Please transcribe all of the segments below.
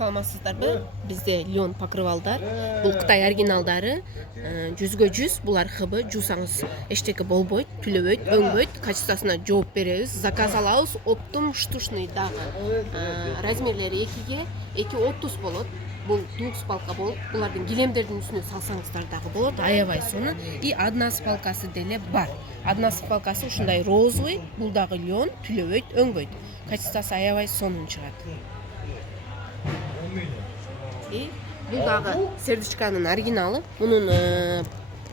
Саламатсыздарбы? Бизде лен покрывалдар. Бул Кытай оригиналдары. 100%. Булар хыбы. Жусаңыз эчтеке болбойт, түлөбөйт, өңбөйт. Качествосуна жооп беребиз. Заказ алабыз. Оптум штучный дагы. Размерлери 2ге 2.30 болот. Бул двух спалка болот. Булардын килемдердин үстүнө салсаңыздар дагы болот. Аябай сонун. И одна спалкасы деле бар. Одна спалкасы ушундай розовый. Бул дагы лен, түлөбөйт, өңбөйт. Качествосы аябай сонун чыгат. И бул дагы сердечканын оригиналы. Мунун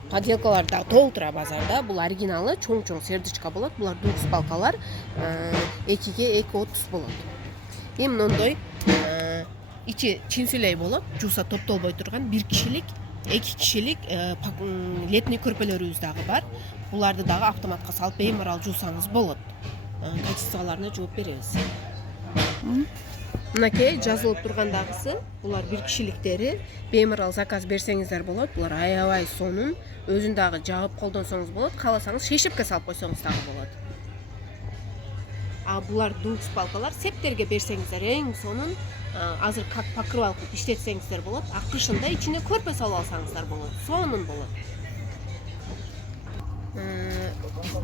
подделкалары да толтура базарда. Бул оригиналы чоң-чоң сердечка болот. Булар двух спалкалар 2ге 2.30 болот. И мындай ичи чинсилей болот. Жууса топтолбой турган 1 кишилик, 2 кишилик летний көрпөлөрүбүз дагы бар. Буларды дагы автоматка салып беймарал жуусаңыз болот. Качестволоруна жооп беребиз. Мынакей жазылып тургандагысы, булар 1 кишиликтери. Беймарал заказ берсеңиздер болот. Булар аябай сонун. Өзүн дагы жагып колдонсоңуз болот. Кааласаңыз шейшепке салып койсоңуз дагы болот. А булар двух спалкалар септерге берсеңиздер эң сонун. Азыр как покрывал кылып иштетсеңиздер болот. Акышында ичине көрпө салып алсаңыздар болот. Сонун болот.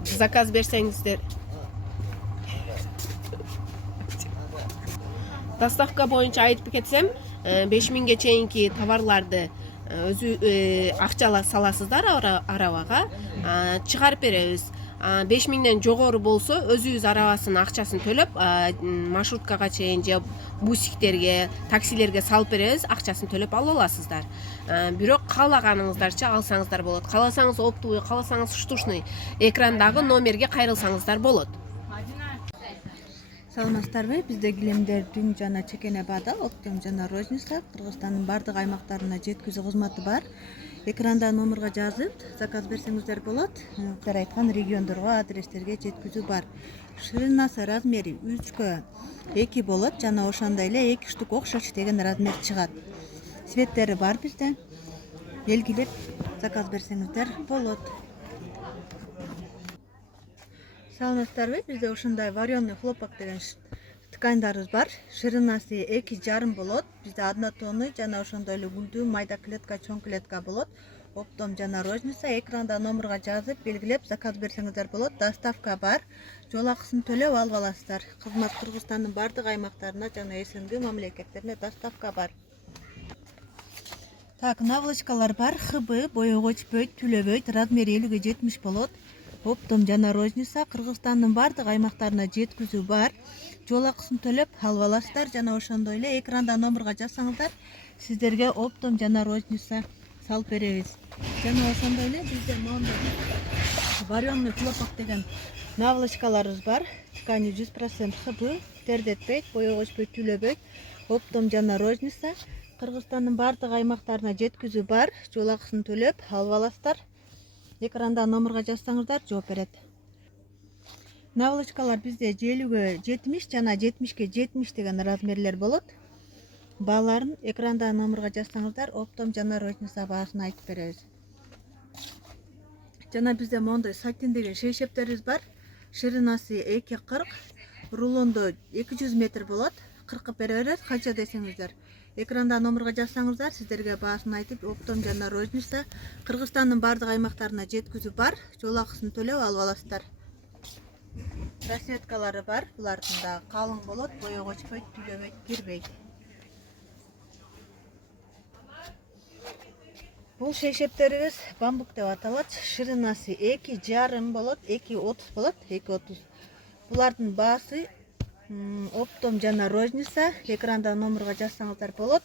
Заказ берсеңиздер доставка боюнча айтып кетсем, 5000ге чейинки товарларды өзү акчала саласыздар арабага, чыгарып беребиз. 5000ден жогору болсо өзүбүз арабасынын акчасын төлөп, маршруткага чейин же бусиктерге, таксилерге салып беребиз, акчасын төлөп ала аласыздар. Бирок каалаганыңыздарча алсаңыздар болот. Кааласаңыз оптовый, кааласаңыз штучный, экрандагы номерге кайрылсаңыздар болот. Саламатсыздарбы? Бизде килемдер дүң жана чекене баада, оптом жана розница, Кыргызстандын бардык аймактарына жеткизүү кызматы бар. Экранда номерге жазып, заказ берсеңиздер болот. Өктөр айткан региондорго, адрестерге жеткизүү бар. Ширинасы размери 3г 2 болот жана ошондой эле 2 штук окшоч деген размер чыгат. Цветтери бар бизде. Белгилеп заказ берсеңиздер болот. Саламатсыздарбы? Бизде ушундай вареный хлопок деген ткандарыбыз бар. Ширинасы 2,5 болот. Бизде однотонный жана ошондой эле гүлдүү майда клетка, чоң клетка болот. Оптом жана розница. Экранда номерге жазып, белгилеп заказ берсеңиздер болот. Доставка бар. Жол акысын төлөп алып аласыздар. Кызмат Кыргызстандын бардык аймактарына жана СНГ мамлекеттерине доставка бар. Так, наволочкалар бар. Хыбы, боёго өчпөйт, түлөбөйт, размери 50ге 70 болот. Оптом жана розница Кыргызстандын бардык аймактарына жеткизүү бар. Жол акысын төлөп алып аласыздар жана ошондой эле экранда номерге жазсаңыздар, сиздерге оптом жана розница салып беребиз. Жана ошондой эле бизде моундай вареный хлопок деген наволочкаларыбыз бар. Ткани 100% хыбы, тердетпейт, боёго өчпөйт, түлөбөйт. Оптом жана розница Кыргызстандын бардык аймактарына жеткизүү бар. Жол акысын төлөп алып аласыздар. Экранда номерге жазсаңыздар жооп берет. Наволочкалар бизде 50ге 70 жана 70ге 70 деген размерлер болот. Бааларын экранда номерге жазсаңыздар, оптом жана розница баасын айтып беребиз. Жана бизде моундай сатин деген шейшептерибиз бар. Ширинасы 2,40, рулондо 200 метр болот. 40 бере берет, канча десеңиздер. Экранда номерге жазсаңыздар, сиздерге баасын айтып, оптом жана розница Кыргызстандын бардык аймактарына жеткизүү бар. Жол акысын төлөп алып аласыздар. Расцветкалары бар. Булардын да калың болот, боёго өчпөйт, түлөбөйт, кирбейт. Бул шейшептерибиз бамбук деп аталат. Ширинасы 2,5 болот, 2,30 болот, 2,30. Булардын баасы оптом жана розница экранда номерге жазсаңыздар болот.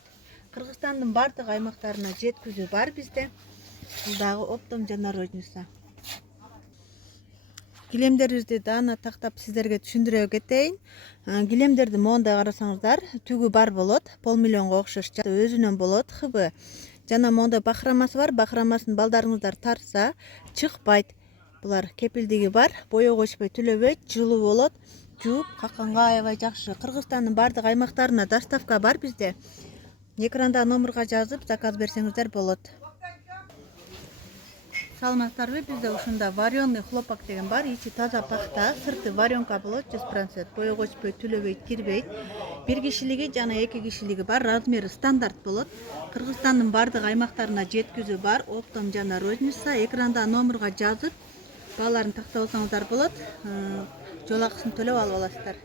Кыргызстандын бардык аймактарына жеткизүү бар бизде. Бул дагы оптом жана розница. Килемдерибизди даана тактап сиздерге түшүндүрө кетейин. Килемдерди моундай карасаңыздар, түгү бар болот, полмиллионго окшош, өзүнөн болот, хыбы. Жана моундай бахрамасы бар, бахрамасын балдарыңыздар тартса, чыкпайт. Булар кепилдиги бар, боёго өчпөй, түлөбөйт, жылуу болот. Жууп, какканга аябай жакшы. Кыргызстандын бардык аймактарына доставка бар бизде. Экранда номерге жазып, заказ берсеңиздер болот. Саламатсыздарбы? Бизде ушунда вареный хлопок деген бар. Ичи таза пахта, сырты варенка болот, 100%. Боёго өчпөйт, түлөбөйт, кирбейт. 1 кишилиги жана 2 кишилиги бар. Размери стандарт болот. Кыргызстандын бардык аймактарына жеткизүү бар. Оптом жана розница. Экранда номерга жазып, бааларын тактап алсаңыздар болот. Жол акысын төлөп алып аласыздар.